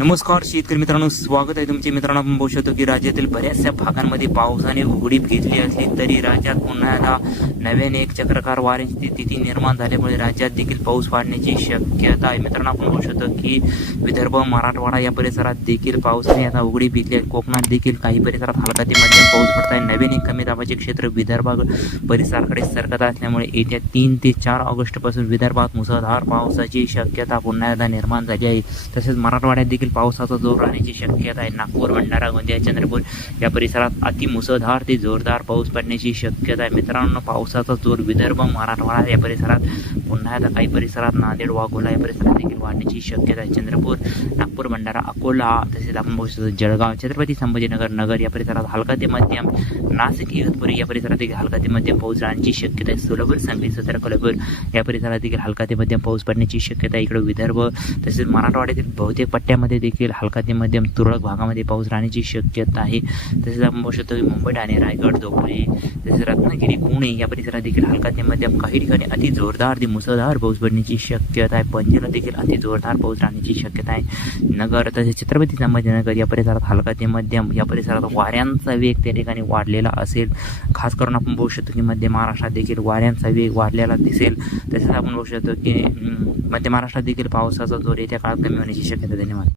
नमस्कार शेतकरी मित्रांनो स्वागत आहे तुमचे मित्रांनो. आपण बघू शकतो की राज्यातील बऱ्याचशा भागांमध्ये पावसाने उघडीप घेतली असली तरी राज्यात पुन्हा एकदा नव्याने एक चक्रकार वाऱ्याची स्थिती निर्माण झाल्यामुळे राज्यात देखील पाऊस वाढण्याची शक्यता आहे. मित्रांनो आपण बघू शकतो की विदर्भ मराठवाडा या परिसरात देखील पावसाने आता उघडीप घेतली आहे. कोकणात देखील काही परिसरात हलका ते मध्यम पाऊस पडत आहे नवीन एक कमी दाबाचे क्षेत्र विदर्भा परिसराकडे सरकत असल्यामुळे येत्या तीन ते चार ऑगस्टपासून विदर्भात मुसळधार पावसाची शक्यता पुन्हा एकदा निर्माण झाली आहे. तसेच मराठवाड्यात देखील पावसाचा जोर राहण्याची शक्यता आहे. नागपूर भंडारा गोंदिया चंद्रपूर या परिसरात अति मुसळधार ते जोरदार पाऊस पडण्याची शक्यता आहे. मित्रांनो पावसाचा जोर विदर्भ मराठवाडा या परिसरात पुन्हा आता काही परिसरात नांदेड वाघोला या परिसरात देखील वाढण्याची शक्यता आहे. चंद्रपूर नागपूर भंडारा अकोला तसेच आपण बघू शकतो जळगाव छत्रपती संभाजीनगर नगर या परिसरात हलका ते मध्यम नाशिक इगतपुरी या परिसरात देखील हलका ते मध्यम पाऊस राहण्याची शक्यता आहे. सोलापूर सांगली सत्र कोल्हापूर या परिसरात देखील हलका ते मध्यम पाऊस पडण्याची शक्यता आहे. इकडे विदर्भ तसेच मराठवाड्यातील बहुतेक पट्ट्यामध्ये देखील हलका ते मध्यम तुरळक भागामध्ये पाऊस राहण्याची शक्यता आहे. तसेच आपण बघू शकतो की मुंबई ठाणे रायगड धोपळे तसेच रत्नागिरी पुणे या परिसरात देखील हलका ते मध्यम काही ठिकाणी अति जोरदार ते मुसळधार पाऊस पडण्याची शक्यता आहे. पणजीला देखील अति जोरदार पाऊस राहण्याची शक्यता आहे. नगर तसेच छत्रपती संभाजीनगर या परिसरात हलका ते मध्यम या परिसरात वाऱ्यांचा वेग त्या ठिकाणी वाढलेला असेल. खास करून आपण बघू शकतो की मध्य महाराष्ट्रात देखील वाऱ्यांचा वेग वाढलेला दिसेल. तसेच आपण बघू शकतो की मध्य महाराष्ट्रात देखील पावसाचा जोर येत्या काळात कमी होण्याची शक्यता धन्यवाद.